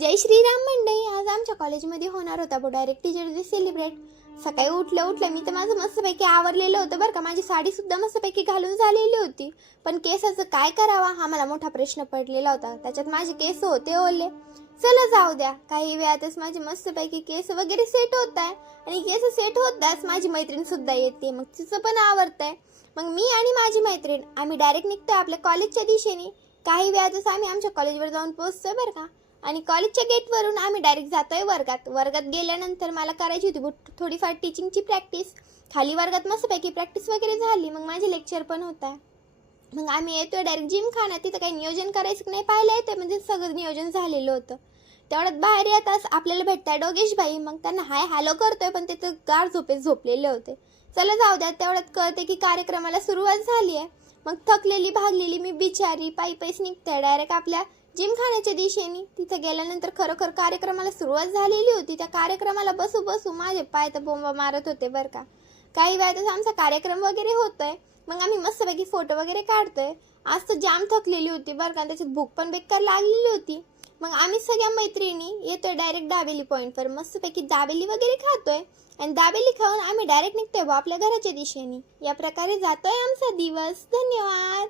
जय श्रीराम मंडळी. आज आमच्या कॉलेजमध्ये होणार होता डायरेक्ट टीचर डे सेलिब्रेट. सकाळी उठलं मी तर माझं मस्तपैकी आवरलेलं होतं बरं का. माझी साडीसुद्धा मस्तपैकी घालून झालेली होती, पण केसाचं काय करावा हा मला मोठा प्रश्न पडलेला होता. त्याच्यात माझे केस होते ओले. चला जाऊ द्या, काही वेळातच माझे मस्तपैकी केस वगैरे सेट होत आहे. आणि केस सेट होताच माझी मैत्रीण सुद्धा येते, मग तिचं पण आवडतंय. मग मी आणि माझी मैत्रीण आम्ही डायरेक्ट निघतोय आपल्या कॉलेजच्या दिशेने. काही वेळातच आम्ही आमच्या कॉलेजवर जाऊन पोहोचतोय बरं का. आणि कॉलेजच्या गेटवरून आम्ही डायरेक्ट जातोय वर्गात गेल्यानंतर मला करायची होती थोडीफार टीचिंगची प्रॅक्टिस. खाली वर्गात मस्तपैकी प्रॅक्टिस वगैरे झाली, मग माझे लेक्चर पण होत आहे. मग आम्ही येतोय डायरेक्ट जिम खाण्यात. तिथं काही नियोजन करायचं की नाही पाहिलं येतंय, म्हणजे सगळं नियोजन झालेलं होतं. तेवढ्यात बाहेर येताच आपल्याला भेटताय डोगेश भाई. मग त्यांना हाय हॅलो करतोय, पण ते तर गाढ झोपेत झोपलेले होते. चला जाऊ द्या, तेवढ्यात कळते की कार्यक्रमाला सुरुवात झाली आहे. मग थकलेली भागलेली मी बिचारी पायीच निघते डायरेक्ट आपल्या जिमखान्याच्या दिशेने. तिथं गेल्यानंतर खरोखर कार्यक्रमाला सुरुवात झालेली होती. त्या कार्यक्रमाला बसू माझे पाय तर बोंबा मारत होते बरं का. काही वेळातच आमचा कार्यक्रम वगैरे होतोय. मग आम्ही मस्तपैकी फोटो वगैरे काढतोय. आज तर जाम थकलेली होती बरं का, त्याच्यात भूक पण बेकार लागलेली होती. मग आम्ही सगळ्या मैत्रिणी येतोय डायरेक्ट दाबेली पॉईंटवर. मस्तपैकी दाबेली वगैरे खातोय आणि दाबेली खाऊन आम्ही डायरेक्ट निघतोय आपल्या घराच्या दिशेने. या प्रकारे जातोय आमचा दिवस. धन्यवाद.